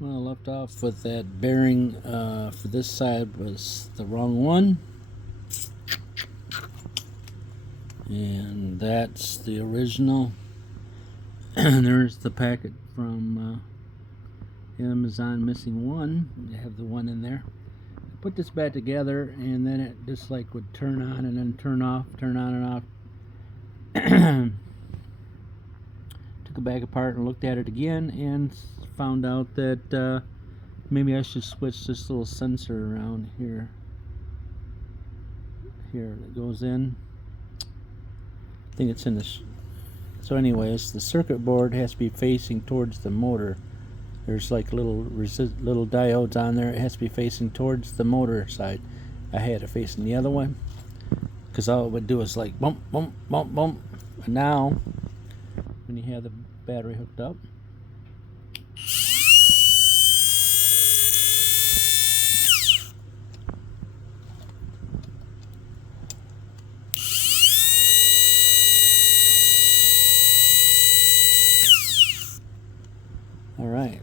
Well, I left off with that bearing for this side was the wrong one. And that's the original. And there's the packet from Amazon missing one. You have the one in there. Put this back together, and then it just like would turn on and then turn off, turn on and off. Took it back apart and looked at it again and found out that maybe I should switch this little sensor around here. Here it goes in. I think it's in this. So anyways, the circuit board has to be facing towards the motor. There's like little diodes on there. It has to be facing towards the motor side. I had it facing the other way because all it would do is like bump, bump, bump, bump. And now, when you have the battery hooked up, all right.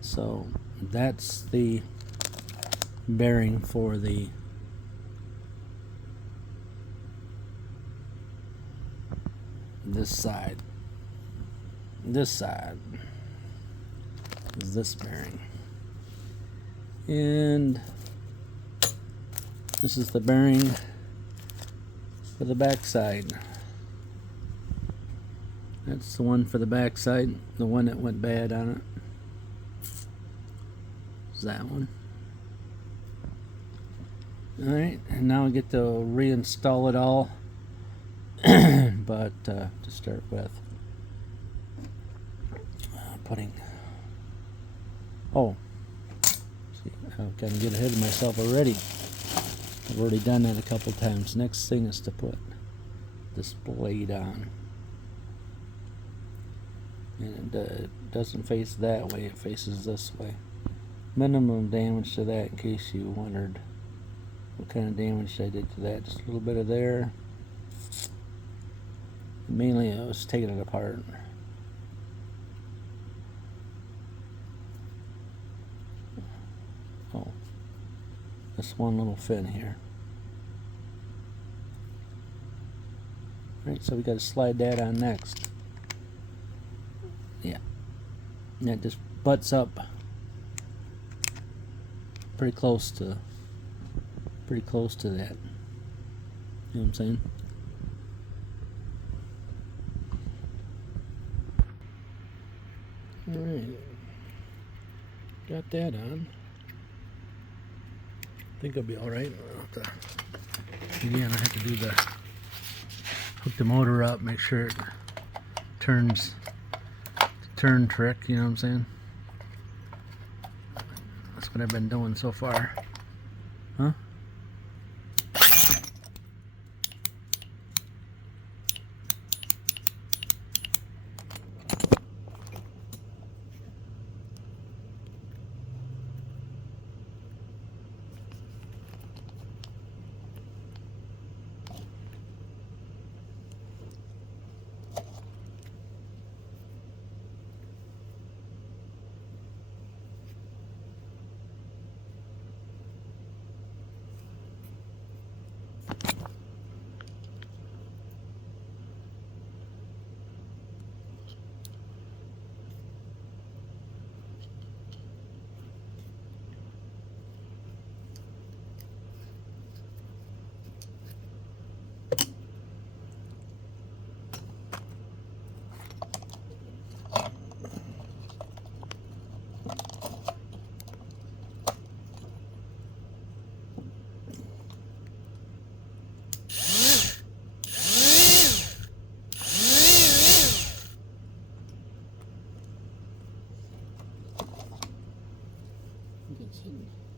So that's the bearing for the this side. This side is this bearing, and this is the bearing for the back side. That's the one for the back side. The one that went bad on it is that one. Alright, and now I get to reinstall it all. But to start with, putting. Oh, see, I'm gonna get ahead of myself already. I've already done that a couple times. Next thing is to put this blade on. And it doesn't face that way, it faces this way. Minimum damage to that, in case you wondered what kind of damage I did to that. Just a little bit of there. Mainly I was taking it apart. Oh, this one little fin here. Alright, so we got to slide that on next. Yeah, and that just butts up pretty close to that. You know what I'm saying? Alright, got that on. I think I'll be alright. Again, I have to do the hook the motor up, make sure it turns the turn trick, you know what I'm saying? That's what I've been doing so far. Huh?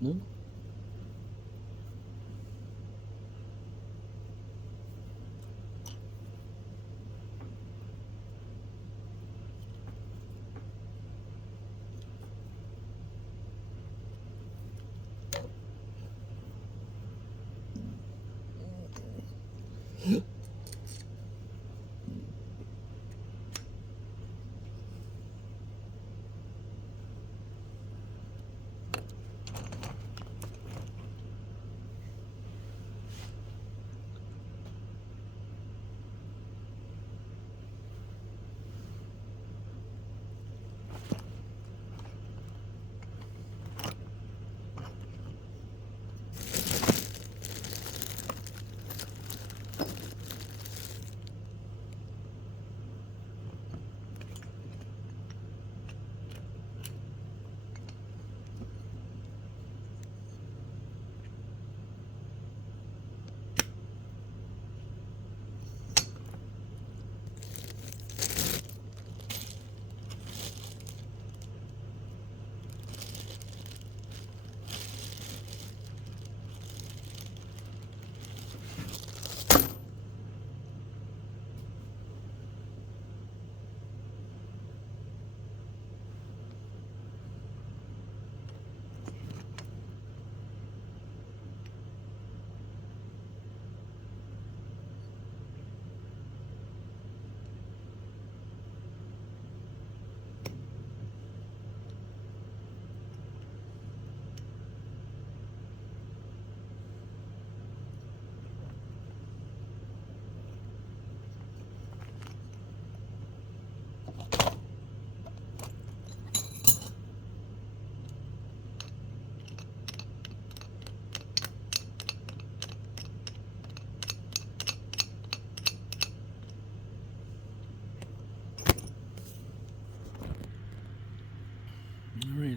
No?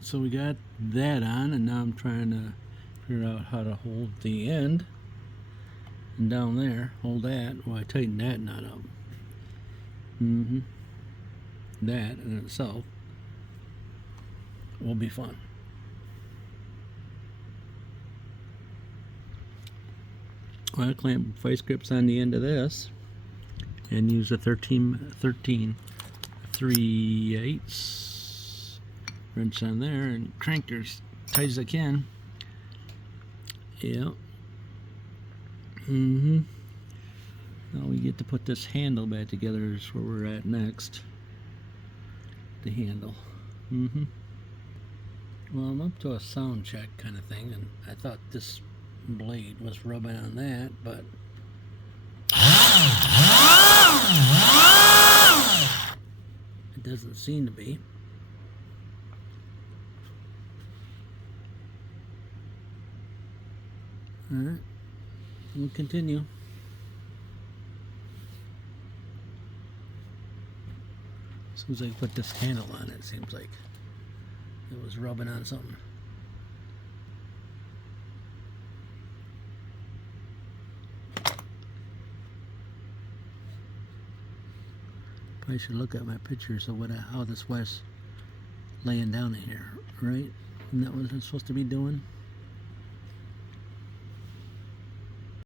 Alright, so we got that on, and now I'm trying to figure out how to hold the end. And down there, hold that while I tighten that knot up. That in itself will be fun. I'll clamp vice grips on the end of this and use a 13 3/8 wrench on there and crank her as tight as I can. Yep. Now we get to put this handle back together, is where we're at next. The handle. Well, I'm up to a sound check kind of thing, and I thought this blade was rubbing on that, but it doesn't seem to be. Alright, we'll continue. As soon as I put this handle on, it seems like it was rubbing on something. Probably should look at my pictures of how this was laying down in here, right? Isn't that what it's supposed to be doing?